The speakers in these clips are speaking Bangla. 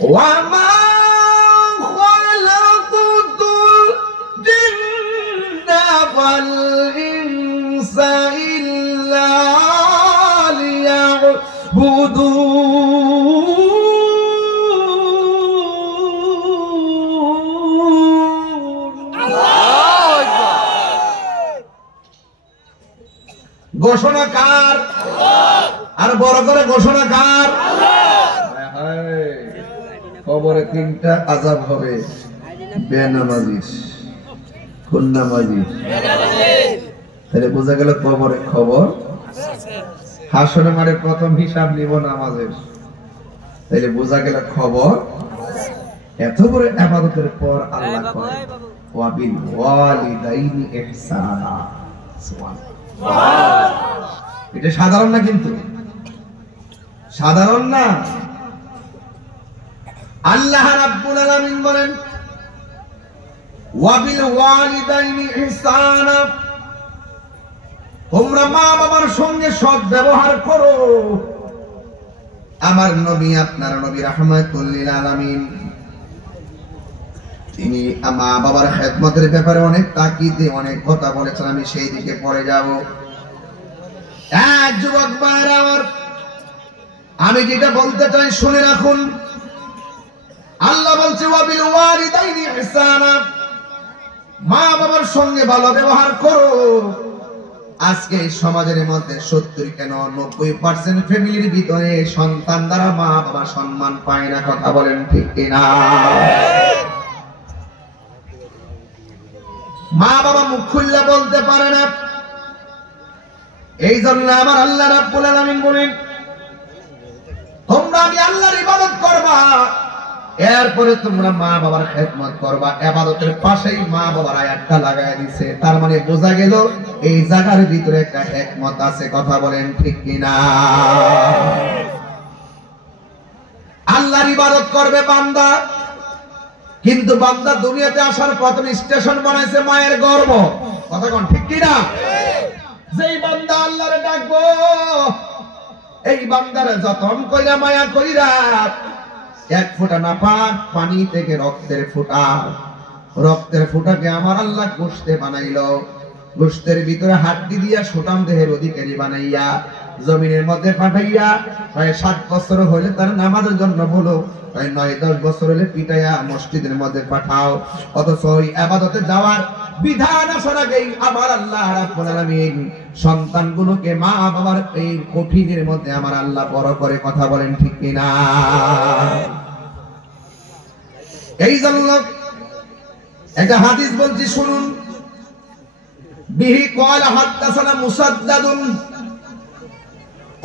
ওয়া মা খালাকুতুল জিন্না ওয়াল ইনসা ইল্লা লিয়াবুদুন। ঘোষণা কার? আর বড় করে ঘোষণা কার? কবরে তিনটা আযাব হবে, বেনামাজি, কোন নামাজি? তাহলে বোঝা গেল কবরে খবর। হাসরের মাঠে প্রথম হিসাব নিব নামাজের, তাহলে বোঝা গেল খবর। এত বড় ইবাদতের পর আল্লাহ কয় ওয়া বিল ওয়ালিদাইনি ইহসানা। সুবহানাল্লাহ। এটা সাধারণ না, কিন্তু সাধারণ না। আল্লাহ রাব্বুল আলামিন বলেন ওয়া বিল ওয়ালিদাইনি ইহসানা, তোমরা মা বাবার সঙ্গে সৎ ব্যবহার করো। আমার নবী, আপনার নবী রাহমাতুল লিল আলামিন, তিনি মা বাবার খেদমতের ব্যাপারে অনেক তাকিদে অনেক কথা বলেছেন। আমি সেই দিকে পরে যাব। যুবক ভাইরা আমার, আমি যেটা বলতে চাই শুনে রাখুন। আল্লাহ বলছে ওয়া বিল ওয়ালিদাইনি ইহসানা, মা বাবার সঙ্গে ভালো ব্যবহার করো। আজকে এই সমাজের মধ্যে 70 কেন 90% ফ্যামিলির ভিতরে সন্তান দ্বারা মা বাবা সম্মান পায় না। কথা বলেন ঠিক কিনা? মা বাবা মুখ খুললে বলতে পারে না। এই জন্য আমার আল্লাহ রাব্বুল আলামিন বলেন তোমরা আমি আল্লাহর ইবাদত করবা, এরপরে তোমরা মা বাবার খেদমত করবা। ইবাদতের পাশেই মা বাবার আয়াতটা লাগায় দিয়েছে। তার মানে বোঝা গেল এই জায়গার ভিতরে একটা হিকমত আছে। কথা বলেন ঠিক কিনা? আল্লাহর ইবাদত করবে বান্দা, কিন্তু বান্দা দুনিয়াতে আসার প্রথম স্টেশন বানাইছে মায়ের গর্ভ। কথা কোন ঠিক কিনা? যেই বান্দা আল্লাহরে ডাকবো, এই বান্দারে যতন কইরা মায়া কইরা এক ফোঁটা নাপাক পানি থেকে রক্তের ফোঁটা, রক্তের ফোঁটাকে আমার আল্লাহ গোশতে বানাইলো। গোশতের ভিতরে হাড্ডি দিয়া সুঠাম দেহের অধিকারী বানাইয়া জমিনের মধ্যে পাঠাইয়া 7 বছর হইলে তার নামাজের জন্য বলো, 9-10 বছর হলে পিটাইয়া মসজিদের মধ্যে পাঠাও। অথচ ওই ইবাদতে যাওয়ার বিধান আসার আগেই আমার আল্লাহ রাব্বুল আলামিন সন্তানগুলোকে মা বাবার এই কঠিনের মধ্যে আমার আল্লাহ বড় করে। কথা বলেন ঠিক কিনা? এই জন্য একটা হাদিস বলছি শুনুন। বিহি قال حدثنا مسدد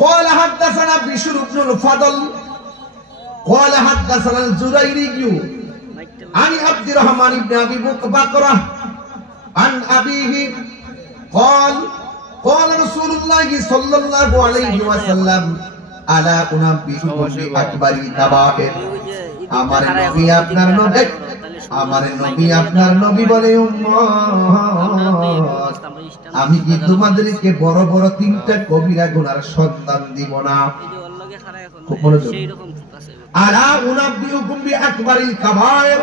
قال حدثنا بشر بن الفضل قال حدثنا الزريري عن عبد الرحمن بن ابي بكر عن ابيه قال قال رسول الله صلى الله عليه وسلم الا انبئكم باكبر الكبائر। আমার নবী আপনার নবী, আমার নবী আপনার নবী বলে উম্মত, আমি কি তোমাদেরকে বড় বড় 3টা কবিরা গুনার সন্তান দিব না? আলা উনাব্বিউকুম বিআকবারিল কাবায়ের,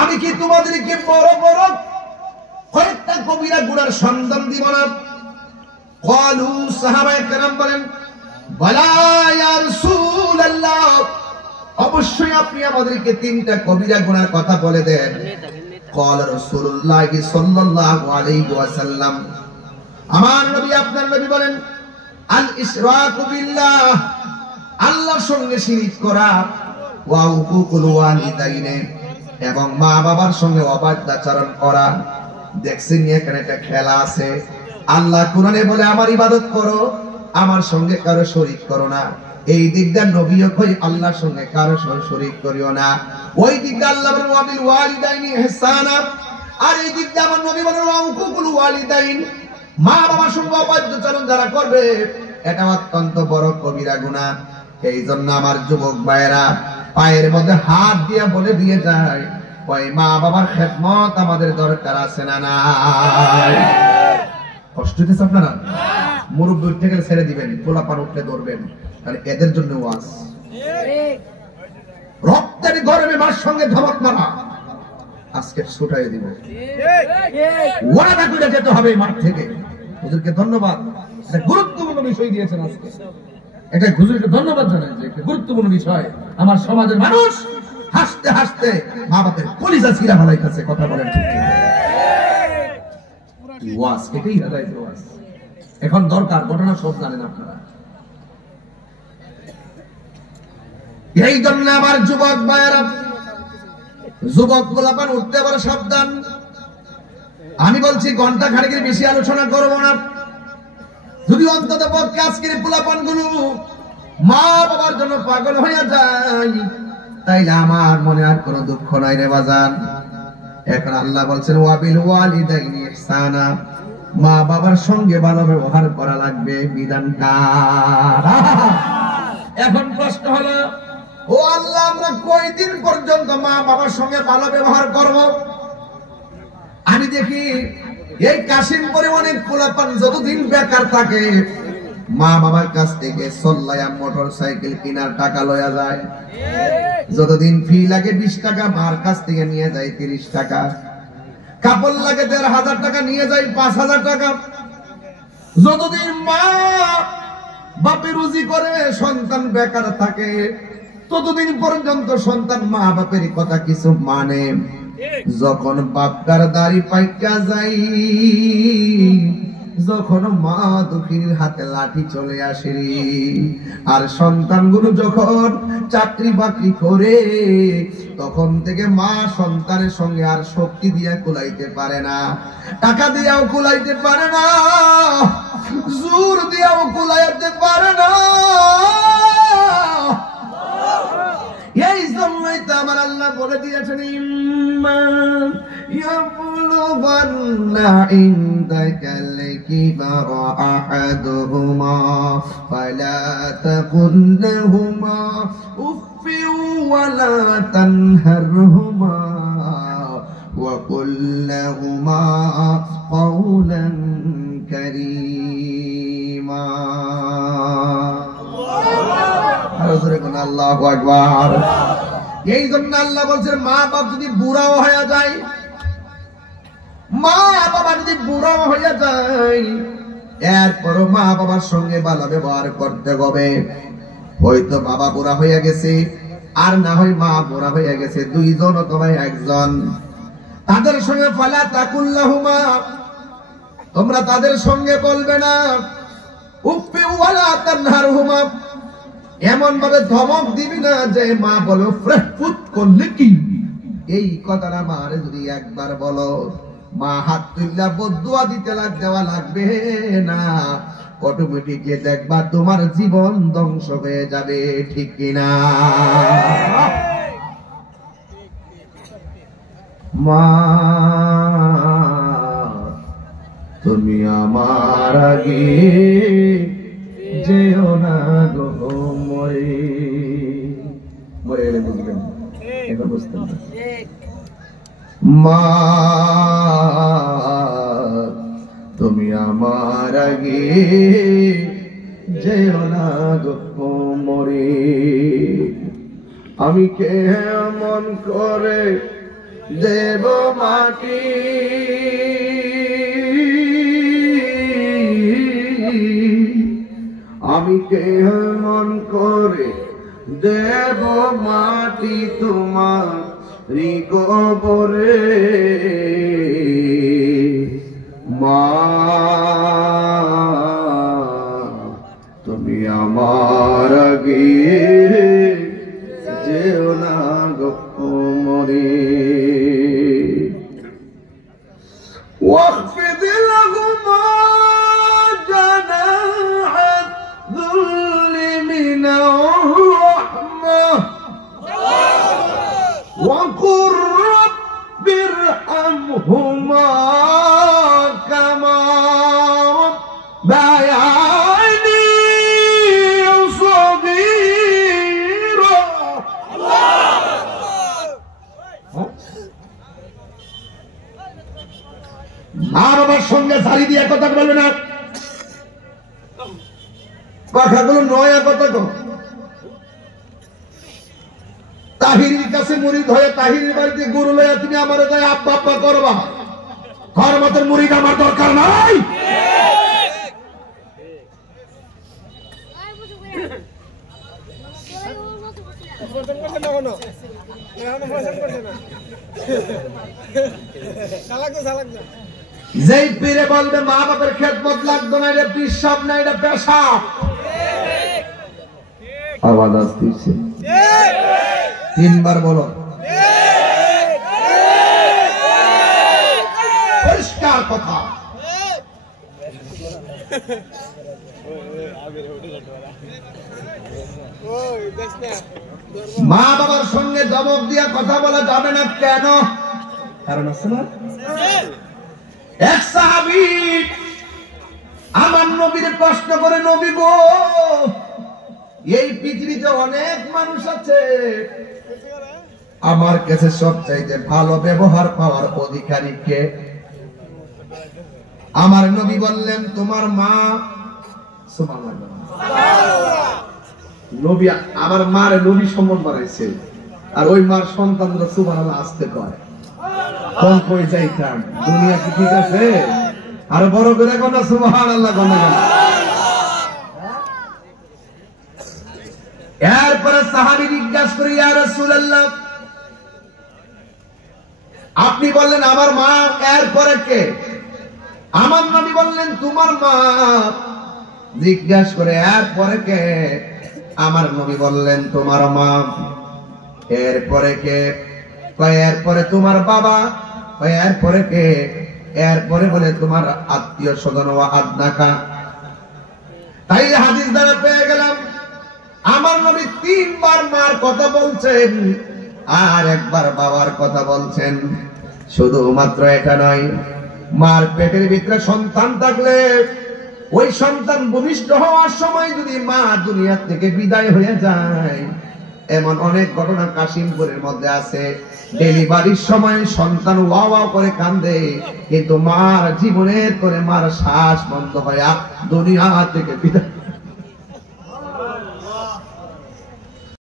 আমি কি তোমাদেরকে বড় বড় কয়েকটা কবিরা গুনার সন্তান দিব না? ক্বালু, সাহাবায়ে কেরাম বলেন বালা ইয়া রাসূলুল্লাহ, অবশ্যই আপনি আমাদেরকে 3টা কবিরা গুনার কথা বলে দেন। قال رسول الله صلى الله عليه وسلم, আমার নবী আপনার নবী বলেন আল ইশরাকু বিল্লাহ, আল্লাহর সঙ্গে শিরক করা, ওয়া উকুকুল ওয়ালিদাইনে, এবং মা বাবার সঙ্গে অবাধ্যাচরণ করা। দেখছেন এখানে একটা খেলা আছে। আল্লাহ কোরআনে বলে আমার ইবাদত করো, আমার সঙ্গে কারো শরীক করো না। এই দিকটা নবীও কই আল্লাহর সঙ্গে কারো শরীক করিও না। ওই দিকটা আল্লাহ বলেন ওয়া বিল ওয়ালিদাইনি ইহসানা, আর এই দিকটা আমার নবী বলেন ওয়া উকুকুল ওয়ালিদাইন, মা বাবার সঙ্গে অবাধ্যচরণ যারা করবে এটা অত্যন্ত বড় কবিরা গুনাহ। এই জন্য আমার যুবক ভাইয়েরা পায়ের মধ্যে হাত দিয়ে বলে দিয়ে যায়, ওই মা বাবার খেদমত আমাদের দরকার আছে না নাই? কষ্ট হচ্ছে আপনারা? মুরব্বি উঠতে গেলে ছেড়ে দিবেন, পোলা পান উঠলে ধরবেন, তাহলে এদের জন্য ওয়াজ। রক্তের গরমে মার সঙ্গে ধমক মারা, আজকে ছুটাই দিব, ওয়াদা করে যেতে হবে মাঠ থেকে। হুজুরকে ধন্যবাদ, এটা গুরুত্বপূর্ণ বিষয় দিয়েছেন আজকে। এটা হুজুরকে ধন্যবাদ জানাই যে একটা গুরুত্বপূর্ণ বিষয়। আমার সমাজের মানুষ হাসতে হাসতে মা বাপের কলিজা ছিঁড়া ফেলাইতেছে, কথা বলেন ঠিক কি? ওয়াজ এটাই হেদায়েতের ওয়াজ। এখন দরকার, ঘটনা সব জানেন আপনারা। এই জন্য আমার যুবক ভাইয়েরা, যুবক গোলাপান উঠতে পারে সাবধান। আমি বলছি ঘন্টা খানেকের বেশি আলোচনা করবো না। যদি অন্তত পক্ষে আজকের পোলাপান গুলো মা বাবার জন্য পাগল হয়ে যায়, তাইলে আমার মনে আর কোনো দুঃখ নাই রে বাজান। এখন আল্লাহ বলছেন ওয়াবিল ওয়ালিদাইনি ইহসানা, মা বাবার সঙ্গে ভালো ব্যবহার করা লাগবে, বিধানকার। এখন প্রশ্ন হলো, ও আল্লাহ, আমরা কয়দিন পর্যন্ত মা বাবার সঙ্গে ভালো ব্যবহার করব? আমি দেখি এই কাশিমপুরে অনেক পোলাপান যতদিন বেকার থাকে, মা বাবার কাছ থেকে চল্লায়া মোটর সাইকেল কেনার টাকা লয়া যায়। যতদিন ফি লাগে 20 টাকা, মার কাছ থেকে নিয়ে যায় 30 টাকা। কাপড় লাগে 1500 টাকা, নিয়ে যায় 5000 টাকা। যতদিন মা বাপে রুজি করে সন্তান বেকার থাকে, ততদিন পর্যন্ত সন্তান মা বাপের কথা কিছু মানে। যখন বাপকার দাড়ি পাইকা যাই, যখন মা দুঃখীর হাতে লাঠি চলে আসে, আর সন্তানগুলো যখন চাকরি বাকরি করে, তখন থেকে মা সন্তানের সঙ্গে আর শক্তি দিয়া কুলাইতে পারে না, টাকা দিয়াও কুলাইতে পারে না, জোর দিয়াও কুলাইতে পারে না। এই জন্যই তো আমার আল্লাহ বলে দিয়েছেন, ইম্মান ইয়াবলুগান্না ইনদাকাল কিবারা আহাদুহুমা ফালা তাকুল লাহুমা উফফিন ওয়ালা তানহারহুমা ওয়া কুল লাহুমা কাওলান কারীমা। আল্লাহু আকবার। এই জন্য আল্লাহ বলছেন, মা বাপ যদি বুড়াও হয়ে যায়, মা বাবা যদি বুড়াও হয়ে যায়, এরপরও মা বাবার সঙ্গে ভালো ব্যবহার করতে হবে। হয়তো বাবা বুড়া হয়ে গেছে, আর না হয় মা বুড়া হয়ে গেছে, দুইজন অথবা একজন। তাদের সঙ্গে ফালা তাকুল্লাহুমা, তোমরা তাদের সঙ্গে বলবে না উফফি ওয়ালা তানহারহুমা, এমন ভাবে ধমক দিবি না যে মা বলো ফুট করলে কি। এই কথাটা মারে যদি একবার বলো, মা হাত তুললা বদদুয়া দিতে দেওয়া লাগবে না, অটোমেটিক দেখবা তোমার জীবন ধ্বংস হয়ে যাবে, ঠিক কিনা? মা তুমি আমার আগে যেও না গো, মরে মরে গেলে বুঝবেন, এখন বুঝতেন না। মা তুমি আমার আগে যেও না গো, মরে। আমি কেমন করে দেব মাটি, আমি কেমন করে দেব মাটি তোমার কবরে। মা তুমি আমার আগে যেও না গো, মরে। واخفض لهما جناح الذل من الرحمة وقل رب ارحمهما كما ربياني صغيرا। মা বাবার সঙ্গে সারি দিয়ে কথা বলবে না, কথাগুলো নয়া কথা কো। তাহিরের কাছে মুরিদ হয়ে তাহিরের বাড়িতে গরু লইয়া তুমি আমারে যায় আব্বা আব্বা করবা, ঘর মতের মুরিদ আমার দরকার নাই। যেই পীরে বলবে মা বাপের খেদমত লাগতো না, এটা পিসাব না, এটা পেশাব। আওয়াজ আসতেছে, তিনবার বলো, পরিষ্কার কথা। মা বাবার সঙ্গে দমক দিয়া কথা বলা যাবে না। কেন? কারণ আছে না, এক সাহাবী আমার নবীর প্রশ্ন করে, নবী গো, এই পৃথিবীতে অনেক মানুষ আছে, আমার কাছে সবচাইতে ভালো ব্যবহার পাওয়ার অধিকারী কে? আমার নবী বললেন, তোমার মা। সুবহানাল্লাহ। নবী আমার মার নবী সম্মান বানাইছে, আর ওই মার সন্তানরা সুবহানাল্লাহ আসতে কয়, কোন কই যাইতাম, দুনিয়া কি ঠিক আছে? আর বড় করে কোন সুবহানাল্লাহ কোন। এরপরে সাহাবী জিজ্ঞাসা করে, ইয়া রাসূলুল্লাহ, আপনি বললেন আমার মা, এরপরে কে? আমার নবী বললেন, তোমার মা। জিজ্ঞাসা করে, এরপরে কে? আমার নবী বললেন, তোমার মা। এরপরে কে? এরপরে তোমার বাবা। এরপরে কে? এরপরে বলে তোমার আত্মীয় স্বজন ও আদনাকা। তাই হাদিস দ্বারা পেয়ে গেলাম আমার নবী তিনবার মার কথা বলছেন আর একবার বাবার কথা বলছেন। শুধুমাত্র এটা নয়, মার পেটের ভিতরে সন্তান থাকলে ওই সন্তান ভূমিষ্ঠ হওয়ার সময় যদি মা দুনিয়া থেকে বিদায় হয়ে যায়, এমন অনেক ঘটনা কাশিমপুরের মধ্যে আছে। ডেলিভারির সময় সন্তান ওয়া ওয়া করে কান্দে, কিন্তু মার জীবনের পরে মার শ্বাস বন্ধ হয়ে দুনিয়া থেকে বিদায়।